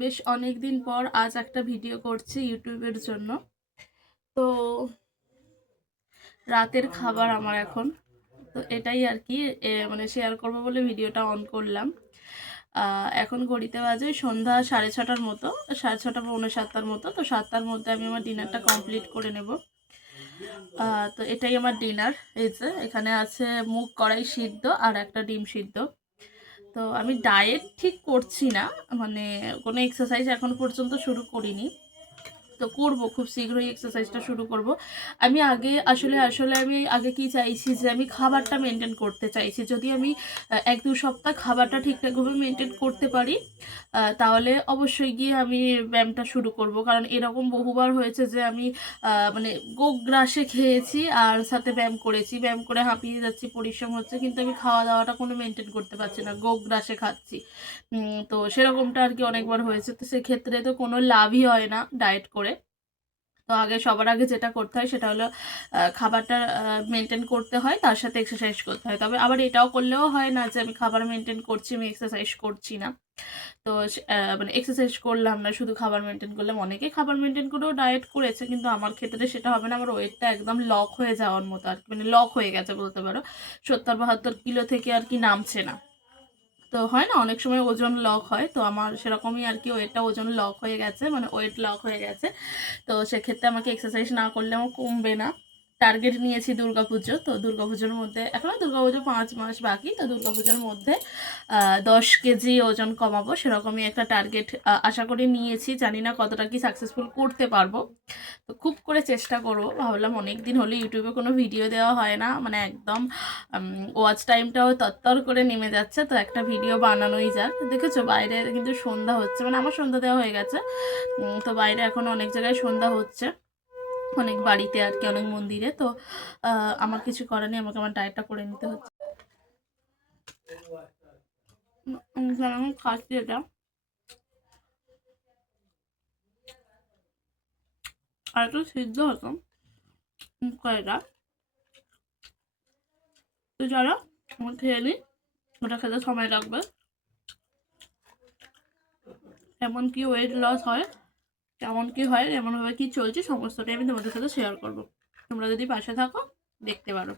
বেশ অনেক দিন পর আজ একটা ভিডিও করছি ইউটিউবের জন্য। তো রাতের খাবার আমার এখন, তো এটাই আর কি মানে শেয়ার করবো বলে ভিডিওটা অন করলাম। এখন ঘড়িতে বাজে সন্ধ্যা 6:30টার মতো, 6:30 পৌনে 7টার মতো। তো 7টার মধ্যে আমি আমার ডিনারটা কমপ্লিট করে নেব। তো এটাই আমার ডিনার। এই যে এখানে আছে মুগ কড়াই সিদ্ধ আর একটা ডিম সিদ্ধ। তো আমি ডায়েট ঠিক করছি না, মানে কোনো এক্সারসাইজ এখন পর্যন্ত শুরু করিনি। তো করব, খুব শীঘ্রই এক্সারসাইজটা শুরু করব। আমি আগে আসলে আমি আগে কি চাইছি যে আমি খাবারটা মেনটেন করতে চাইছি। যদি আমি 1-2 সপ্তাহ খাবারটা ঠিকঠাকভাবে মেনটেন করতে পারি, তাহলে অবশ্যই গিয়ে আমি ব্যায়ামটা শুরু করব। কারণ এরকম বহুবার হয়েছে যে আমি মানে গোগ্রাসে খেয়েছি আর সাথে ব্যায়াম করেছি, ব্যায়াম করে হাঁপিয়ে যাচ্ছি, পরিশ্রম হচ্ছে, কিন্তু আমি খাওয়া দাওয়াটা কোনো মেনটেন করতে পারছি না, গোগ্রাসে খাচ্ছি। তো সেরকমটা আর কি অনেকবার হয়েছে। তো সেক্ষেত্রে তো কোনো লাভই হয় না ডায়েট করে। তো সবার আগে যেটা করতে হয় সেটা হলো খাবারটা মেনটেন করতে হয়, তার সাথে এক্সারসাইজ করতে হয়। তবে আবার এটাও করলেও হয় না যে আমি খাবার মেনটেন করছি, আমি এক্সারসাইজ করছি না। তো মানে এক্সারসাইজ করলাম না, শুধু খাবার মেনটেন করলাম। অনেকে খাবার মেনটেন করেও ডায়েট করেছে, কিন্তু আমার ক্ষেত্রে সেটা হবে না। আমার ওয়েটটা একদম লক হয়ে যাওয়ার মতো আর কি, মানে লক হয়ে গেছে বলতে পারো। 70-72 কিলো থেকে আর কি নামছে না। তো হয় না অনেক সময় ওজন লক হয়, তো আমার সেরকমই আর কি ওয়েটটা, ওজন লক হয়ে গেছে, মানে ওয়েট লক হয়ে গেছে। তো সেক্ষেত্রে আমাকে এক্সারসাইজ না করলে আমার কমবে না। টার্গেট নিয়েছি দুর্গাপুজো, তো দুর্গাপুজোর মধ্যে, এখনও দুর্গাপুজো 5 মাস বাকি, তো দুর্গাপুজোর মধ্যে 10 কেজি ওজন কমাবো, সেরকমই একটা টার্গেট আশা করি নিয়েছি। জানি না কতটা কি সাকসেসফুল করতে পারবো, তো খুব করে চেষ্টা করবো। ভাবলাম অনেক দিন হলে ইউটিউবে কোনো ভিডিও দেওয়া হয় না, মানে একদম ওয়াচ টাইমটাও তত্তর করে নেমে যাচ্ছে, তো একটা ভিডিও বানানোই যাক। দেখেছো বাইরে কিন্তু সন্ধ্যা হচ্ছে, মানে আমার সন্ধ্যা দেওয়া হয়ে গেছে, তো বাইরে এখন অনেক জায়গায় সন্ধ্যা হচ্ছে, অনেক বাড়িতে আর কি, অনেক মন্দিরে। তো আমার কিছু করার নেই, আমাকে আমার ডায়েটটা করে নিতে হচ্ছে। আমি খাচ্ছি এটা, আর একটু সিদ্ধ হতো কয়টা। তো চলো আমার খেয়ে নিই, ওটা খেতে সময় লাগবে। কেমন কি ওয়েট লস হয়, কেমন কি হয়, এমনভাবে কি চলছে, সমস্তটাই আমি তোমাদের সাথে শেয়ার করবো। তোমরা যদি পাশে থাকো দেখতে পারো।